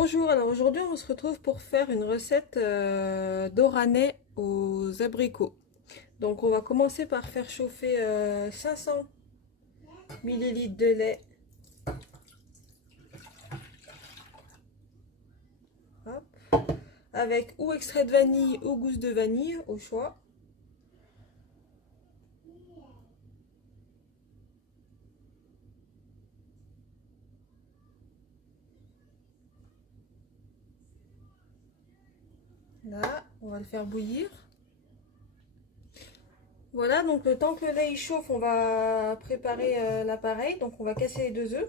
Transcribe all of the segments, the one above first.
Bonjour, alors aujourd'hui on se retrouve pour faire une recette d'oranais aux abricots. Donc on va commencer par faire chauffer 500 ml de lait. Hop. Avec ou extrait de vanille ou gousse de vanille au choix. Là, on va le faire bouillir. Voilà, donc le temps que le lait il chauffe, on va préparer l'appareil. Donc on va casser les 2 œufs.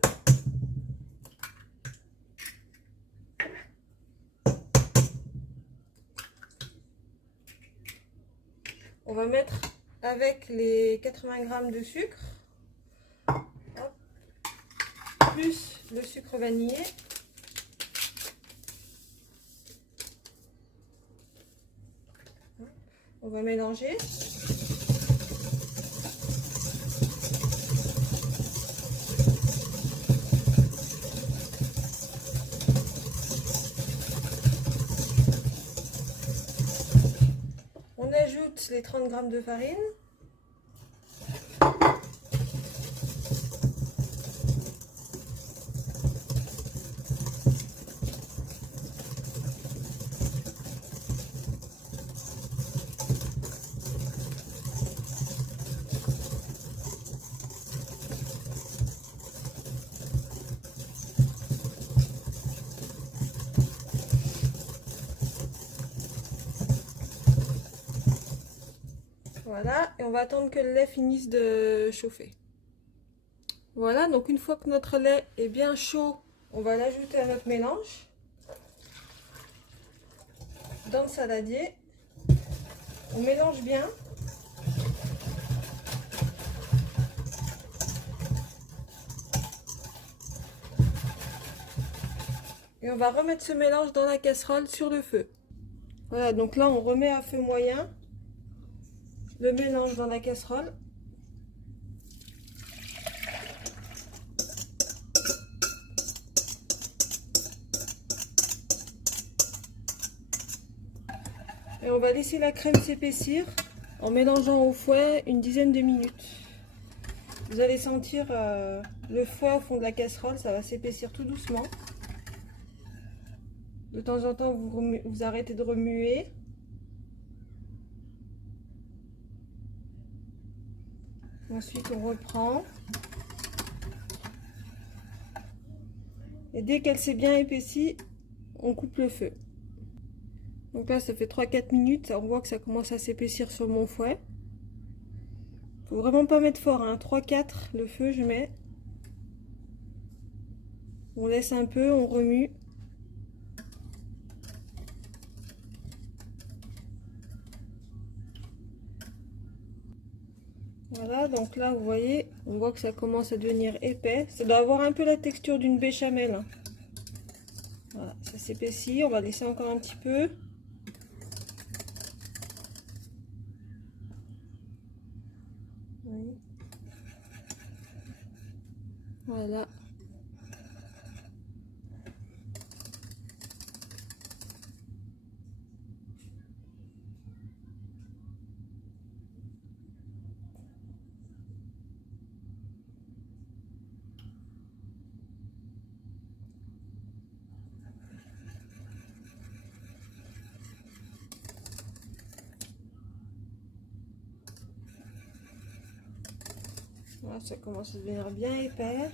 On va mettre avec les 80 g de sucre, hop, plus le sucre vanillé. On va mélanger. On ajoute les 30 g de farine. Voilà, et on va attendre que le lait finisse de chauffer. Voilà, donc une fois que notre lait est bien chaud, on va l'ajouter à notre mélange dans le saladier. On mélange bien. Et on va remettre ce mélange dans la casserole sur le feu. Voilà, donc là on remet à feu moyen le mélange dans la casserole. Et on va laisser la crème s'épaissir en mélangeant au fouet une dizaine de minutes. Vous allez sentir le fouet au fond de la casserole, ça va s'épaissir tout doucement. De temps en temps, vous arrêtez de remuer. Ensuite, on reprend. Et dès qu'elle s'est bien épaissie, on coupe le feu. Donc là, ça fait 3-4 minutes. On voit que ça commence à s'épaissir sur mon fouet. Faut vraiment pas mettre fort, hein. 3-4 le feu, je mets. On laisse un peu, on remue. Voilà, donc là, vous voyez, on voit que ça commence à devenir épais. Ça doit avoir un peu la texture d'une béchamel, hein. Voilà, ça s'épaissit. On va laisser encore un petit peu. Oui. Voilà. Voilà, ça commence à devenir bien épais.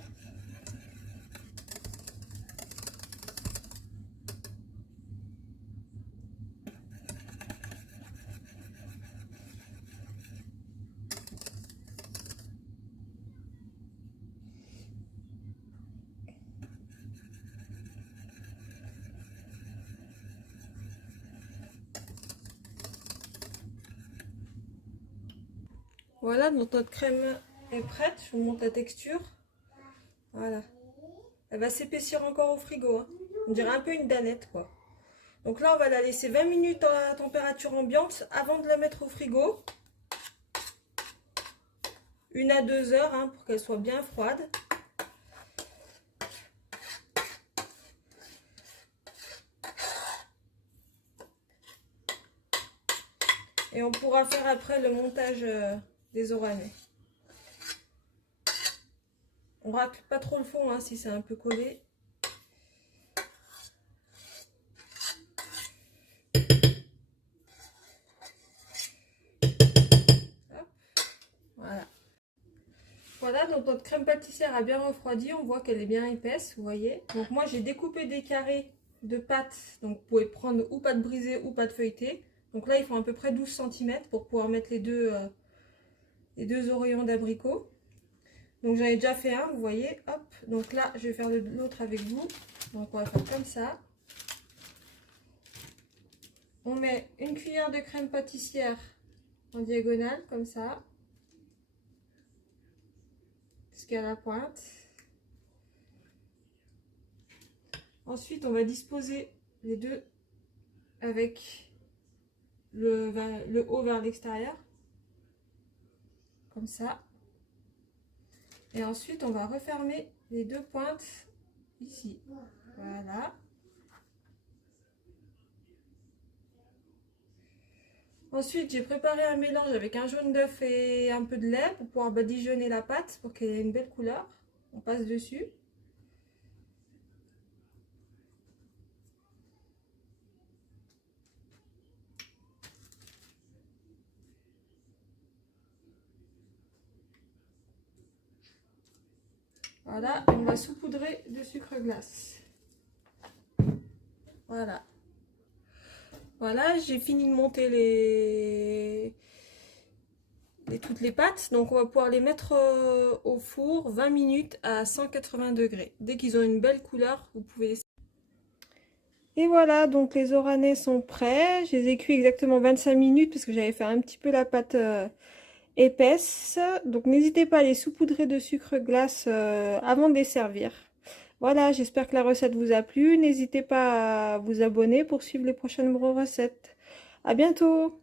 Voilà, donc notre crème est prête. Je vous montre la texture. Voilà. Elle va s'épaissir encore au frigo, hein. On dirait un peu une danette, quoi. Donc là, on va la laisser 20 minutes à température ambiante avant de la mettre au frigo. 1 à 2 heures, hein, pour qu'elle soit bien froide. Et on pourra faire après le montage des oranais. On racle pas trop le fond hein, si c'est un peu collé. Hop. Voilà. Voilà, donc notre crème pâtissière a bien refroidi. On voit qu'elle est bien épaisse, vous voyez. Donc moi j'ai découpé des carrés de pâte. Donc vous pouvez prendre ou pâte brisée ou pâte feuilletée. Donc là il faut à peu près 12 cm pour pouvoir mettre les deux oreillons d'abricot. Donc j'en ai déjà fait un, vous voyez, hop. Donc là, je vais faire l'autre avec vous. Donc on va faire comme ça. On met une cuillère de crème pâtissière en diagonale, comme ça. Jusqu'à la pointe. Ensuite, on va disposer les deux avec le haut vers l'extérieur. Comme ça. Et ensuite, on va refermer les deux pointes ici. Voilà. Ensuite, j'ai préparé un mélange avec un jaune d'œuf et un peu de lait pour pouvoir badigeonner la pâte pour qu'elle ait une belle couleur. On passe dessus. Voilà, et on va saupoudrer de sucre glace. Voilà. Voilà, j'ai fini de monter toutes les pâtes. Donc on va pouvoir les mettre au four 20 minutes à 180 degrés. Dès qu'ils ont une belle couleur, vous pouvez les... Et voilà, donc les oranais sont prêts. Je les ai cuits exactement 25 minutes parce que j'avais fait un petit peu la pâte épaisse. Donc n'hésitez pas à les saupoudrer de sucre glace avant de les servir. Voilà, j'espère que la recette vous a plu. N'hésitez pas à vous abonner pour suivre les prochaines recettes. À bientôt!